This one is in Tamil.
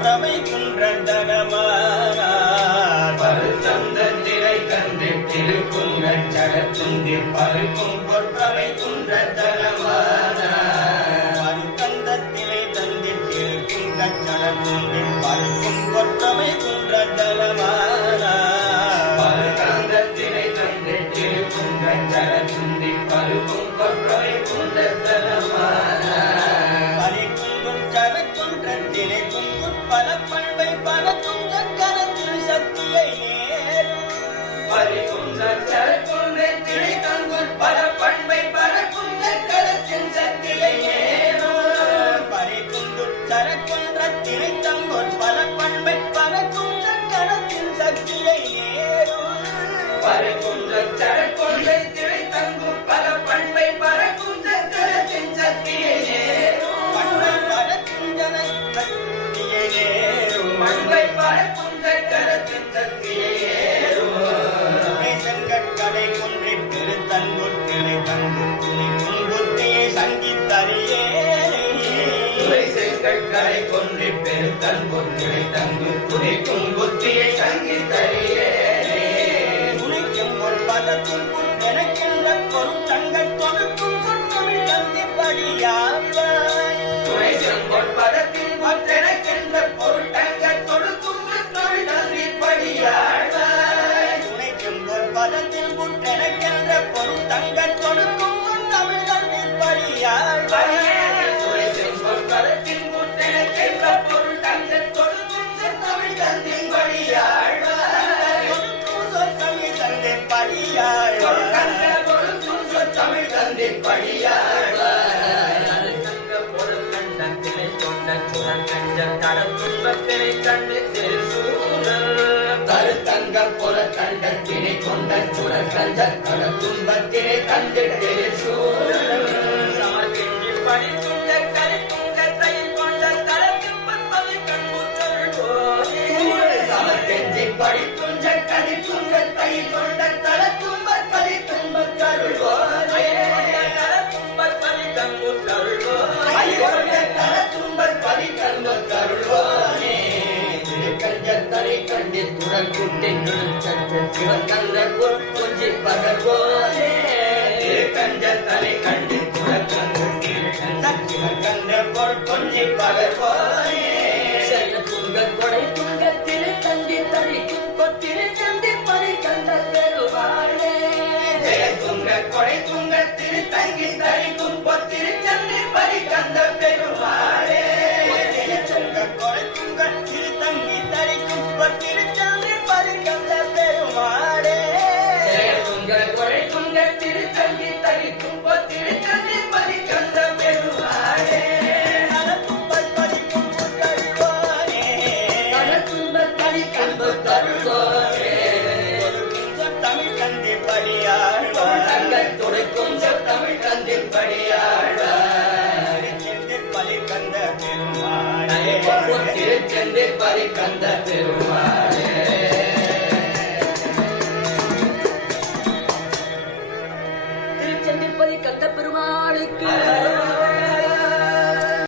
பொற்றமை குன்றந்தனமானார் பருத்தந்த திரை தந்து திருக்குங்கள் சடத்துந்தி பருக்கும் பொற்றமை குன்றந்தனமானார் பருத்தந்த திரை தந்து திருக்குங்கள் சடத்துந்தி பருக்கும் பொற்றமை குன்றந்தனமானார் பருத்தந்த திரை தந்து திருக்குங்கள் சடத்துந்தி பருக்கும் பொற்றமை குன்றந்தனமானார் பல பண்பை பணத்துங்க கரத்தில் சக்தியை நேரும் பறிக்குங்க சரக்குங்க திரை தங்குள் பல பண்பை பறக்குங்க கரத்தில் சக்தியை நேரும் பறிக்குண்டு சரக்குன்ற திரை தங்குள் பல பண்பை பறக்குங்க கரத்தில் சக்தியை நேரும் பறிக்குங்க சரக்குங்க திரை தங்குள் பல பண்பை பறக்குங்க கரத்தில் சக்தியை நேரும் பண்பை பறக்குங்க மண்பை பறக்கும் கரத்தின் சக்தியை செங்கற்கடை கொன்றை திருத்தன்புத் திரை தந்து துணிக்கும் புத்தியை சங்கித்தறியே செங்கற்கடை கொன்றை பெருத்தன்புத் திரை தந்து துணிக்கும் புத்தியை சங்கித்தறியே துணிக்கும் ஒரு பதத்தின் எனக்கென்ற பொருத்தங்கள் தொடுக்கும் சொற்கொள் தந்திப்படியாழ்வாய் துணைக்கும் ஒரு பதத்தின் எனக்கென்ற பொருட்டங்கள் தொடுக்கும் சொற்கொள் தந்திப்படியாழ்வாய் துணைக்கும் ஒரு பதத்தின் எனக்கென்ற பொருத்தங்கள் தொடுக்கும் தமிழ் தந்திப்படியாழ்வாய் துணைக்கும் ஒரு பதத்தின் எனக்கென்ற பொருட்டங்கள் தொடுக்கும் தமிழ் தந்திப்படியாழ்வாய் தொடுக்கும் சொற்கமிழ் தந்திப்படியாழ்வாய் தொடுக்கும் சொற்கமிழ் தந்திப்படியாழ்வாய் கடத்துன்பத்தினை கண்டு கருத்தங்க புற கண்ட திணை கொண்ட சுடர் கஞ்ச கடத்துன்பத்தினை கண்டு சமர்கெஞ்சி படித்துங்க கரித்துங்க தயில் கொண்ட தரத்தும்பதை கண்புத்தருள் போதே சமர்கெஞ்சி படித்துங்க கரித்துங்க தயில் கொண்ட தரத்தும்பதை கண்புத்தருள் போதே தரத்தும்பதை கண்புத்தருள் போதே தரத்தும்பதை கண்புத்தருள் போதே திருக்கஞ்சத்தரை கண்டு துறல் குட்டின் சிவந்தங்க கொஞ்சி பகல் போதே திருக்கஞ்சத்தரை கண்டு துறல் சிவந்தங்க கொஞ்சி பகல் போதே துங்க கொடை துங்க திரு தண்டி தரிக்கும் கொத்திரு சந்தி பறி கண்ட பெருவாழே துங்க கொடை துங்க திரு தங்கி தரிக்கும் கொத்திரு சந்தி பறி கண்ட பெருவாழே துங்க கொடை துங்க திரு தங்கி தரிக்கும் கொத்திரு சந்தி பறி கண்ட பெருவாழே துங்க கொடை துங்க திரு தங்கி தரிக்கும் கொத்திரு சந்தி பறி கண்ட பெருவாழே தமிழ் தந்திப்படியாழ்வாய் துடைக்கும் தமிழ் தந்திப்படியாழ்வாய் பலி கந்த பெருமாளே திருச்செந்தி பலி கந்த பெருமாளே